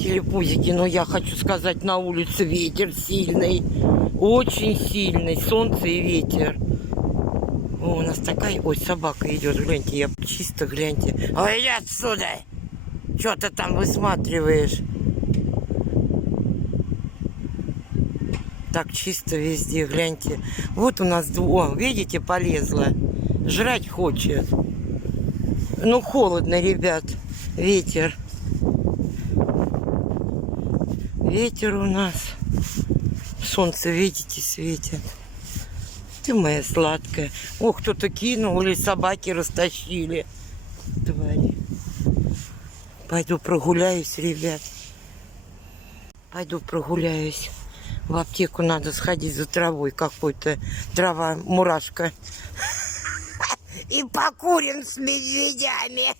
телепузики, но я хочу сказать, на улице ветер сильный, очень сильный, солнце и ветер. О, у нас такая, ой, собака идет, гляньте, я чисто, гляньте. Ой, иди отсюда! Что ты там высматриваешь? Так чисто везде, гляньте. Вот у нас, о, видите, полезла. Жрать хочет. Ну, холодно, ребят. Ветер. Ветер у нас. Солнце, видите, светит. Ты моя сладкая. О, кто-то кинул или собаки растащили. Твари. Пойду прогуляюсь, ребят. Пойду прогуляюсь. В аптеку надо сходить за травой какой-то. Трава, мурашка. И покурим с медведями.